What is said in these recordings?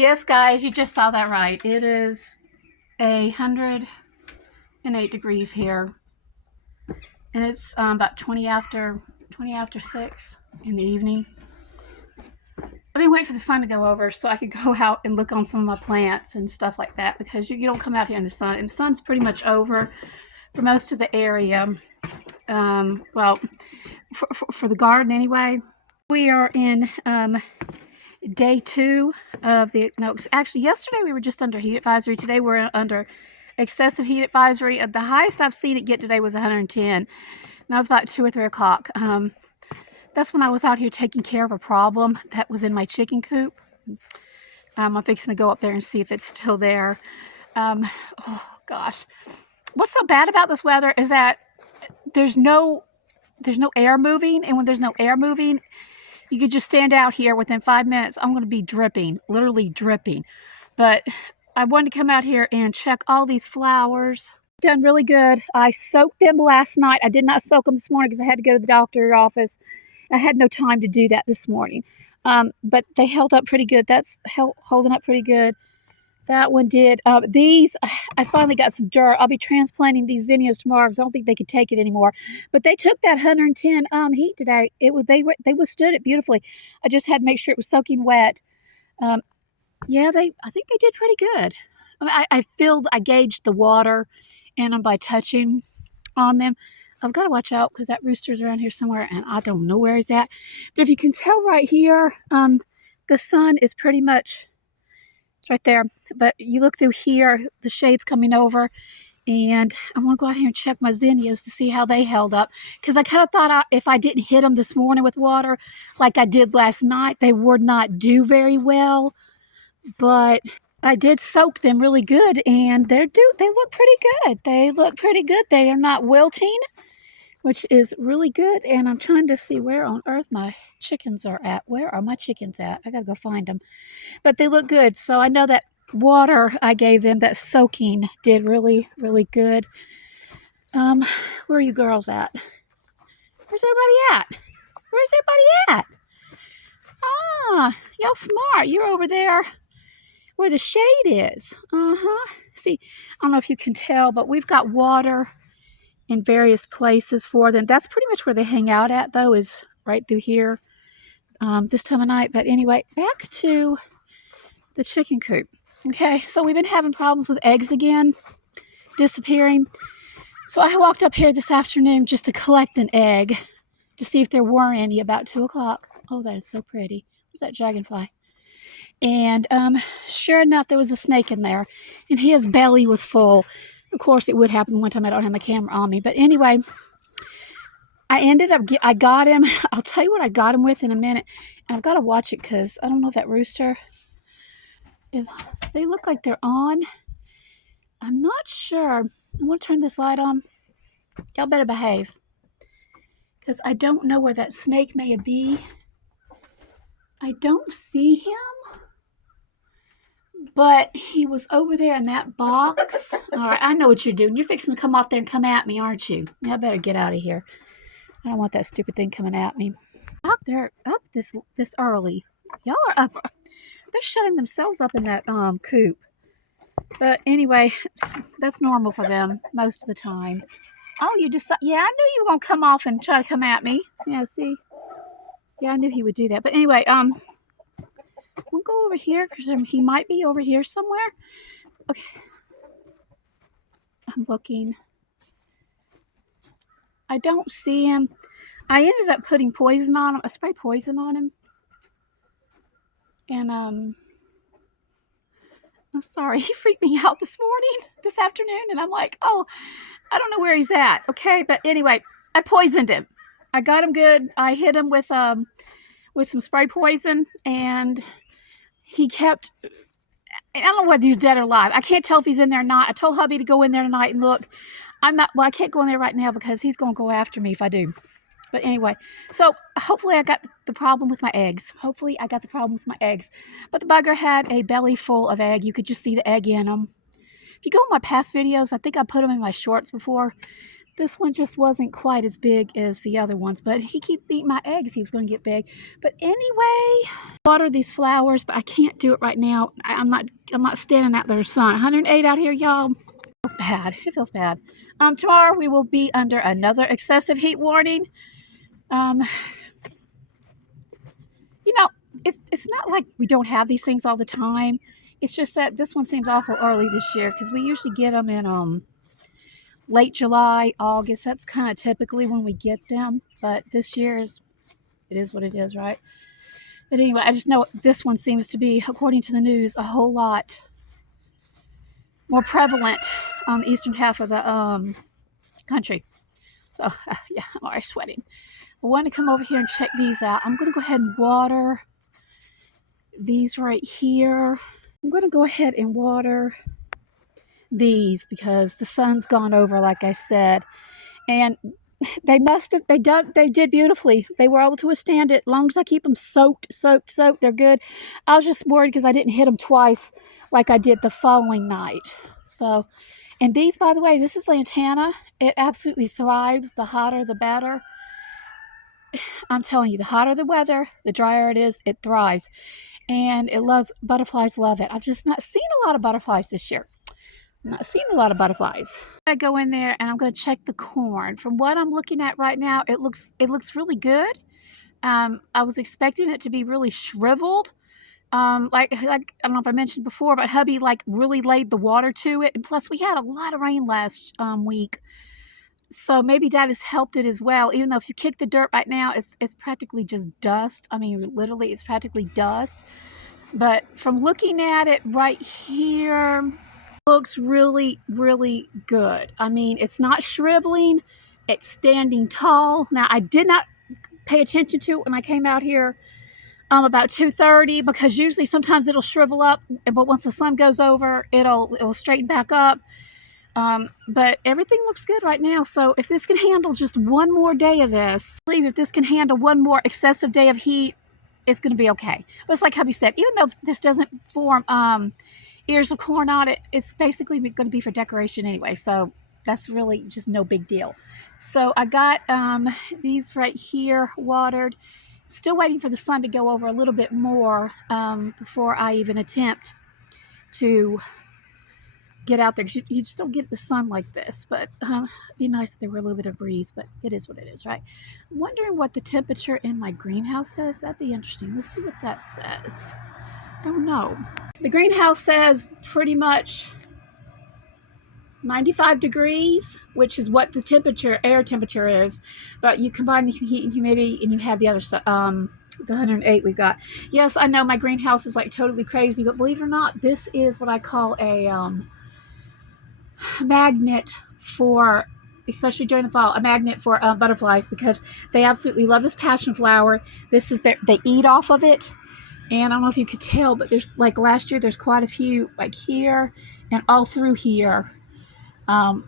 Yes, guys, you just saw that right. It is 108 degrees here, and it's about 20 after 6 in the evening. I've been waiting for the sun to go over so I could go out and look on some of my plants and stuff like that, because you don't come out here in the sun, and the sun's pretty much over for most of the area. Well, for the garden anyway. We are in day 2 of the, no, actually yesterday we were just under heat advisory. Today we're under excessive heat advisory. The highest I've seen it get today was 110. And that was about 2 or 3 o'clock. That's when I was out here taking care of a problem that was in my chicken coop. I'm fixing to go up there and see if it's still there. Oh gosh, what's so bad about this weather is that there's no air moving, and when there's no air moving, you could just stand out here. Within 5 minutes, I'm going to be dripping, literally dripping. But I wanted to come out here and check all these flowers. Done really good. I soaked them last night. I did not soak them this morning because I had to go to the doctor's office. I had no time to do that this morning. But they held up pretty good. That's holding up pretty good. That one did. These, I finally got some dirt. I'll be transplanting these zinnias tomorrow because I don't think they could take it anymore. But they took that 110 heat today. They withstood it beautifully. I just had to make sure it was soaking wet. Yeah, I think they did pretty good. I gauged the water in them by touching on them. I've got to watch out because that rooster's around here somewhere and I don't know where he's at. But if you can tell right here, the sun is pretty much, it's right there. But you look through here, the shade's coming over, and I want to go out here and check my zinnias to see how they held up, because I kind of thought if I didn't hit them this morning with water like I did last night, they would not do very well. But I did soak them really good, and they look pretty good. They look pretty good. They are not wilting, which is really good. And I'm trying to see where on earth my chickens are at. Where are my chickens at? I gotta go find them. But they look good. So I know that water I gave them, that soaking, did really, really good. Where are you girls at? Where's everybody at? Where's everybody at? Ah, y'all smart. You're over there where the shade is. See, I don't know if you can tell, but we've got water in various places for them. That's pretty much where they hang out at, though, is right through here this time of night. But anyway, back to the chicken coop. Okay, so we've been having problems with eggs again, disappearing. So I walked up here this afternoon just to collect an egg to see if there were any about 2 o'clock. Oh, that is so pretty. What's that dragonfly? And sure enough, there was a snake in there, and his belly was full. Of course, it would happen one time. I don't have my camera on me. But anyway, I got him. I'll tell you what I got him with in a minute. And I've got to watch it because I don't know if that rooster, if they look like they're on. I'm not sure. I want to turn this light on. Y'all better behave, because I don't know where that snake may be. I don't see him, but he was over there in that box. All right, I know what you're doing. You're fixing to come off there and come at me, aren't you? I better get out of here. I don't want that stupid thing coming at me. Out there, up this early. Y'all are up. They're shutting themselves up in that coop. But anyway, that's normal for them most of the time. Oh, you just, yeah, I knew you were going to come off and try to come at me. Yeah, see? Yeah, I knew he would do that. But anyway, we'll go over here because he might be over here somewhere. Okay. I'm looking. I don't see him. I ended up putting poison on him. I sprayed poison on him. And, I'm sorry. He freaked me out this afternoon. And I'm like, oh, I don't know where he's at. Okay. But anyway, I poisoned him. I got him good. I hit him with some spray poison, and he kept, I don't know whether he's dead or alive. I can't tell if he's in there or not. I told hubby to go in there tonight and look. I can't go in there right now because he's going to go after me if I do. But anyway, so hopefully I got the problem with my eggs. Hopefully I got the problem with my eggs. But the bugger had a belly full of egg. You could just see the egg in them. If you go in my past videos, I think I put them in my shorts before. This one just wasn't quite as big as the other ones, but he keep eating my eggs. He was going to get big. But anyway, water these flowers, but I can't do it right now. I'm not standing out there in the sun. 108 out here, y'all. It feels bad. It feels bad. Tomorrow we will be under another excessive heat warning. You know, it's not like we don't have these things all the time. It's just that this one seems awful early this year because we usually get them in late July, August. That's kind of typically when we get them. But this year it is what it is, right? But anyway, I just know this one seems to be, according to the news, a whole lot more prevalent on the eastern half of the country. So yeah, I'm already sweating. I want to come over here and check these out. I'm going to go ahead and water these right here. I'm going to go ahead and water these because the sun's gone over, like I said, and they did beautifully. They were able to withstand it as long as I keep them soaked. They're good. I was just worried because I didn't hit them twice like I did the following night. So, and these, by the way, this is lantana. It absolutely thrives. The hotter, the better. I'm telling you, the hotter the weather, the drier it is, it thrives. And it loves, butterflies love it. I've just not seen a lot of butterflies this year. I'm not seeing a lot of butterflies. I go in there and I'm going to check the corn. From what I'm looking at right now, it looks really good. I was expecting it to be really shriveled. Like I don't know if I mentioned before, but hubby really laid the water to it. And plus we had a lot of rain last week. So maybe that has helped it as well. Even though if you kick the dirt right now, it's practically just dust. I mean, literally, it's practically dust. But from looking at it right here, looks really, really good. I mean, it's not shriveling. It's standing tall. Now, I did not pay attention to it when I came out here about 2:30 because usually sometimes it'll shrivel up, but once the sun goes over, it'll straighten back up. But everything looks good right now. So if this can handle just one more day of this, I believe if this can handle one more excessive day of heat, it's going to be okay. But it's like hubby said, even though this doesn't form ears of corn on it, it's basically going to be for decoration anyway. So that's really just no big deal. So I got these right here watered. Still waiting for the sun to go over a little bit more before I even attempt to get out there. You just don't get the sun like this, but it'd be nice if there were a little bit of breeze, but it is what it is, right? I'm wondering what the temperature in my greenhouse says. That'd be interesting. Let's see what that says. Don't know. The greenhouse says pretty much 95 degrees, which is what the air temperature is, but you combine the heat and humidity and you have the other stuff, the 108 we've got. Yes, I know my greenhouse is like totally crazy, but believe it or not, this is what I call a magnet for, especially during the fall, a magnet for butterflies, because they absolutely love this passion flower. This is they eat off of it. And I don't know if you could tell, but there's like last year, there's quite a few like here and all through here.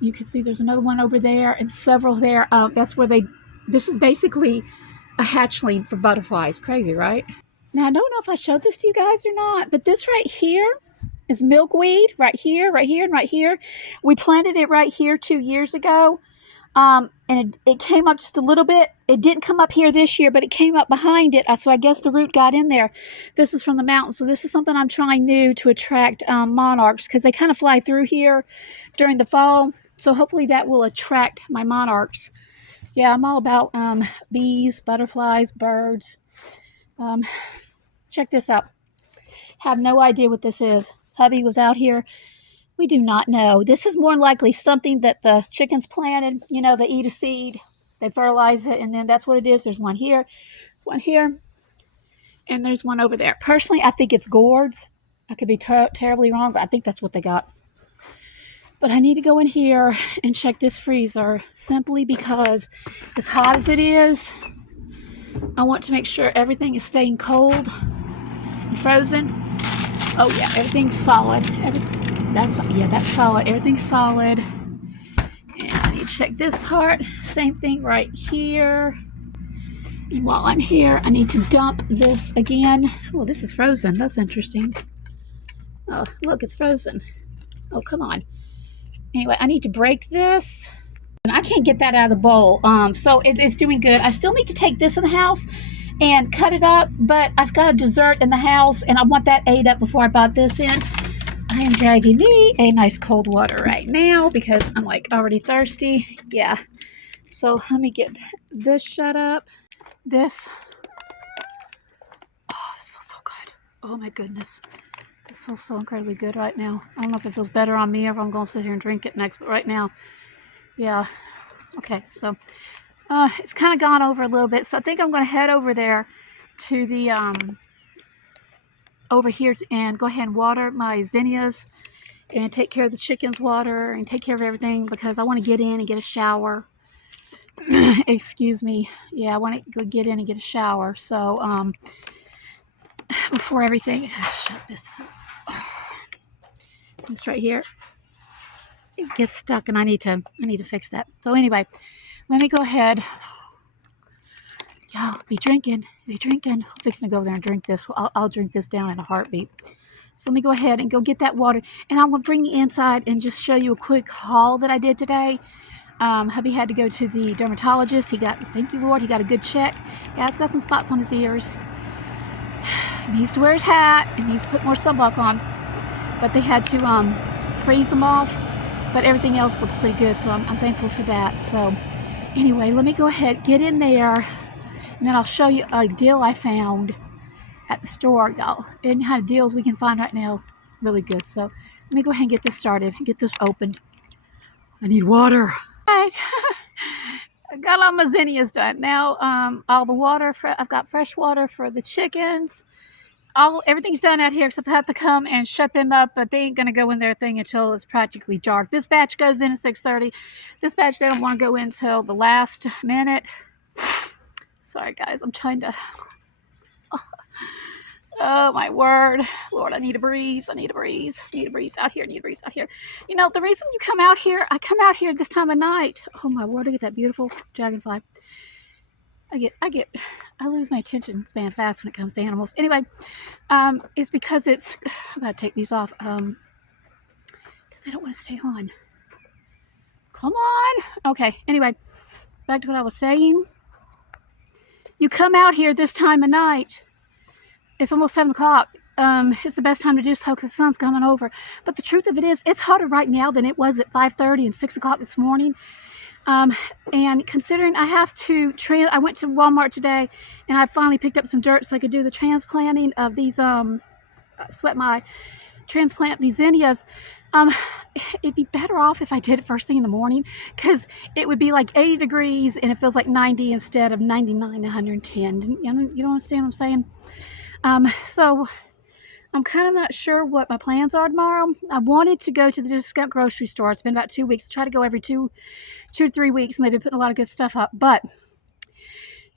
You can see there's another one over there and several there. That's where this is basically a hatchling for butterflies. Crazy, right? Now, I don't know if I showed this to you guys or not, but this right here is milkweed right here, and right here. We planted it right here 2 years ago. And it came up just a little bit. It didn't come up here this year, but it came up behind it. So I guess the root got in there. This is from the mountain. So this is something I'm trying new to attract monarchs, because they kind of fly through here during the fall. So hopefully that will attract my monarchs. Yeah, I'm all about bees, butterflies, birds. Check this out. Have no idea what this is. Hubby was out here. We do not know. This is more likely something that the chickens planted. You know, they eat a seed, they fertilize it, and then that's what it is. There's one here, and there's one over there. Personally, I think it's gourds. I could be terribly wrong, but I think that's what they got. But I need to go in here and check this freezer simply because as hot as it is, I want to make sure everything is staying cold and frozen. Oh yeah, everything's solid. That's solid. Everything's solid. And I need to check this part. Same thing right here. And while I'm here, I need to dump this again. Oh, this is frozen. That's interesting. Oh, look, it's frozen. Oh, come on. Anyway, I need to break this And I can't get that out of the bowl. So it's doing good. I still need to take this in the house and cut it up, but I've got a dessert in the house and I want that ate up before I brought this in. I am dragging me a nice cold water right now because I'm like already thirsty. Yeah. So let me get this shut up. This feels so good. Oh my goodness. This feels so incredibly good right now. I don't know if it feels better on me or if I'm going to sit here and drink it next, but right now, yeah. Okay, so it's kind of gone over a little bit, so I think I'm going to head over there to the, over here and go ahead and water my zinnias and take care of the chickens' water and take care of everything because I want to get in and get a shower. Excuse me. Yeah, I want to go get in and get a shower. So, before everything, shut this is, this right here. It gets stuck and I need to fix that. So anyway, let me go ahead. Y'all be drinking. I'm fixing to go there and drink this. I'll drink this down in a heartbeat. So let me go ahead and go get that water. And I will bring you inside and just show you a quick haul that I did today. Hubby had to go to the dermatologist. He got, thank you Lord, he got a good check. Guy's got some spots on his ears. He needs to wear his hat. He needs to put more sunblock on. But they had to freeze them off. But everything else looks pretty good, so I'm thankful for that. So anyway, let me go ahead, get in there. And then I'll show you a deal I found at the store, y'all. Any kind of deals we can find right now, really good. So let me go ahead and get this started, get this opened. I need water. All right, I got all my zinnias done. Now, all the water, I've got fresh water for the chickens. Everything's done out here except I have to come and shut them up, but they ain't gonna go in their thing until it's practically dark. This batch goes in at 6:30. This batch, they don't want to go in until the last minute. Sorry guys, I'm trying to, oh my word, Lord, I need a breeze out here. You know, the reason you come out here, I come out here this time of night. Oh my word, I get that beautiful dragonfly. I lose my attention span fast when it comes to animals. Anyway, it's because I gotta take these off, because they don't want to stay on. Come on. Okay, anyway, back to what I was saying. You come out here this time of night. It's almost 7 o'clock. It's the best time to do so because the sun's coming over. But the truth of it is, it's hotter right now than it was at 5:30 and 6 o'clock this morning. And considering I have to, I went to Walmart today and I finally picked up some dirt so I could do the transplanting of these, transplant these zinnias. It'd be better off if I did it first thing in the morning because it would be like 80 degrees and it feels like 90 instead of 99, 110. You don't understand what I'm saying? So I'm kind of not sure what my plans are tomorrow. I wanted to go to the discount grocery store. It's been about 2 weeks. I try to go every 2 to 3 weeks and they've been putting a lot of good stuff up. But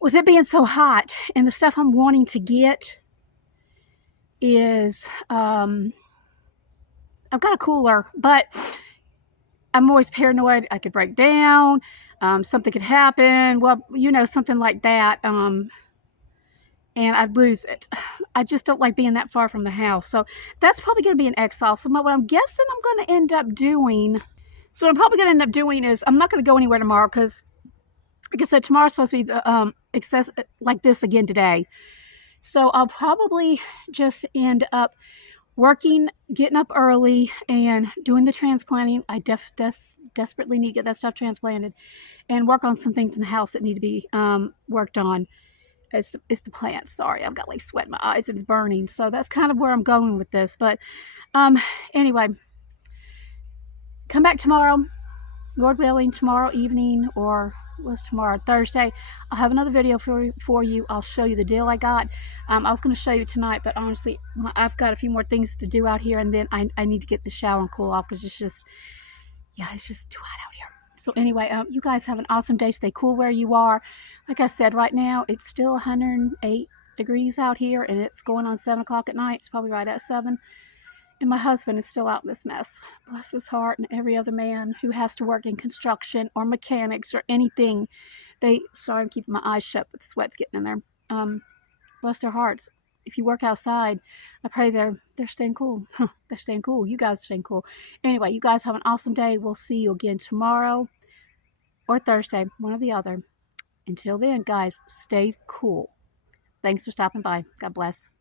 with it being so hot and the stuff I'm wanting to get is, I've got a cooler, but I'm always paranoid I could break down, something could happen, well, you know, something like that, and I'd lose it. I just don't like being that far from the house, so that's probably going to be an exile. So what I'm guessing I'm going to end up doing, is I'm not going to go anywhere tomorrow because, like I said, tomorrow's supposed to be the excess like this again today. So I'll probably just end up getting up early and doing the transplanting. I desperately need to get that stuff transplanted and work on some things in the house that need to be worked on. It's the plants. Sorry, I've got like sweat in my eyes. It's burning. So that's kind of where I'm going with this. But anyway, come back tomorrow, Lord willing, tomorrow evening, or what's tomorrow? Thursday. I'll have another video for you. I'll show you the deal I got. I was going to show you tonight, but honestly, I've got a few more things to do out here, and then I need to get the shower and cool off because it's just too hot out here. So anyway, you guys have an awesome day. Stay cool where you are. Like I said, right now, it's still 108 degrees out here, and it's going on 7 o'clock at night. It's probably right at 7. And my husband is still out in this mess. Bless his heart, and every other man who has to work in construction or mechanics or anything. Sorry, I'm keeping my eyes shut, but the sweat's getting in there. Bless their hearts. If you work outside, I pray they're staying cool. They're staying cool. You guys are staying cool. Anyway, you guys have an awesome day. We'll see you again tomorrow. or Thursday, one or the other. Until then, guys, stay cool. Thanks for stopping by. God bless.